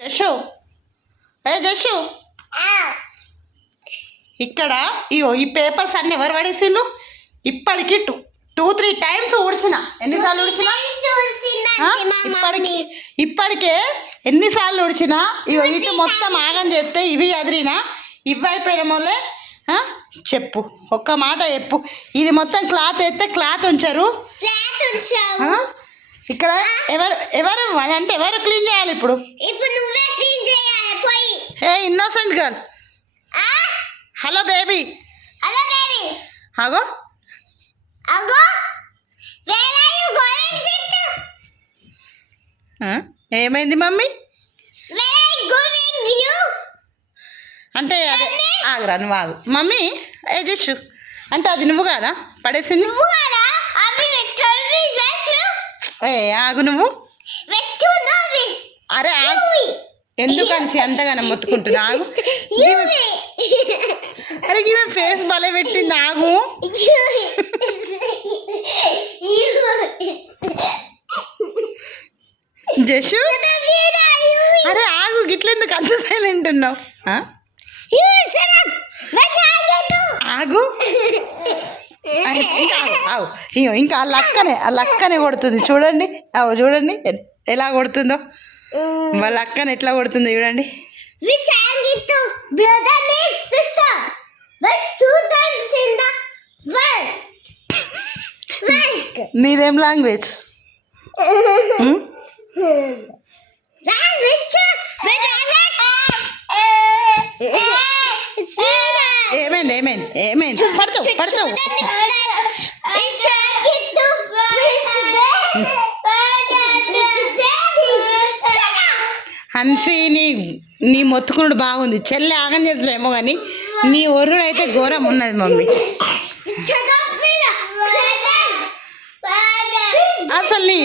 జషు జషు ఇక్కడ ఇగో ఈ పేపర్స్ అన్ని ఎవరు పడేసిండు ఇప్పటికి 2-3 టైమ్స్ ఊడ్చిన ఎన్నిసార్లు ఊడ్చిన ఇప్పటికే ఎన్నిసార్లు ఊడ్చిన ఇగో ఇటు మొత్తం ఆగం చేస్తే ఇవి అదిరినా ఇవి అయిపోయిన మొలే చెప్పు ఒక్క మాట చెప్పు ఇది మొత్తం క్లాత్ ఎత్తే క్లాత్ ఉంచారు ఇక్కడ ఎవరు ఎవరు అదంతా ఎవరు క్లీన్ చేయాలి ఇప్పుడు ఏ ఇన్నోసెంట్ గర్ల్ హలో బేబీ అగో ఏమైంది మమ్మీ అంటే అదే ఆగురా నువ్వు ఆగు మమ్మీ జస్సు అంటే అది నువ్వు కాదా పడేసింది ఏ ఆగు నువ్వు అరే ఆగు ఎందుకు అనిసి అంతగానో మొత్తుకుంటున్నా ఆగు అరే ఇవే ఫేస్ భలే పెట్టింది ఆగు జస్సు అరే ఆగు గిట్లెందుకు అంత సైలెంట్ ఉన్నావు ఆగు ఇంకా ఆ లక్కనే కొడుతుంది చూడండి చూడండి ఎలా కొడుతుందో వాళ్ళ అక్కని ఎట్లా కొడుతుందో చూడండి నీదేం లాంగ్వేజ్ ఏమైంది ఏమైంది ఏమైంది పడతావు పడతావు హన్సీ నీ మొత్తుకునుడు బాగుంది చెల్లె ఆగం చేస్తుందేమో కానీ నీ ఒర్రుడు అయితే ఘోరం ఉన్నది మమ్మీ అసలు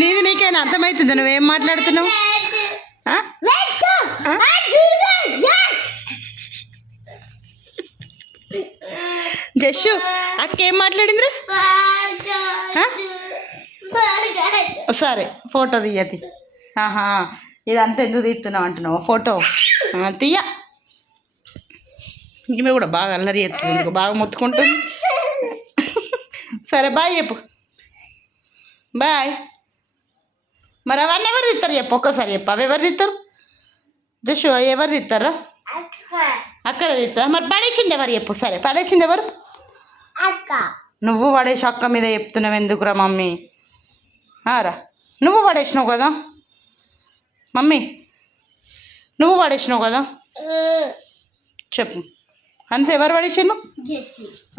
నీది నీకైనా అర్థమవుతుంది నువ్వేం మాట్లాడుతున్నావు జస్సు అక్క ఏం మాట్లాడిందిరా సరే ఫోటో తీయది ఇదంతా ఎందుకు తీస్తున్నావు అంటున్నావు ఫోటో తీయ ఈమె కూడా బాగా అల్లరి చేస్తుంది బాగా మొత్తుకుంటుంది సరే బాయ్ చెప్పు బాయ్ మరి అవన్నీ ఎవరు తీస్తారు చెప్పు ఒక్కసారి చెప్పు అవి ఎవరు తీస్తారు జస్సు ఎవరు తీస్తారా అక్కడ తీస్తారా మరి పడేసింది ఎవరు చెప్పు సరే పడేసింది ఎవరు నువ్వు పడేసి అక్క మీద చెప్తున్నావు ఎందుకురా మమ్మీ రా నువ్వు పడేసినావు కదా మమ్మీ నువ్వు పడేసినావు కదా చెప్పు అంతే ఎవరు పడేసాను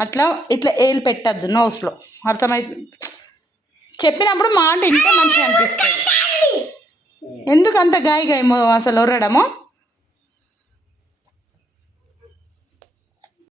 అట్లా ఇట్లా ఏలు పెట్టద్దు నోస్లో అర్థమైంది చెప్పినప్పుడు మాట ఇంటే మంచిగా అనిపిస్తుంది ఎందుకు అంత గాయ గాయ అసలు ఒర్రడము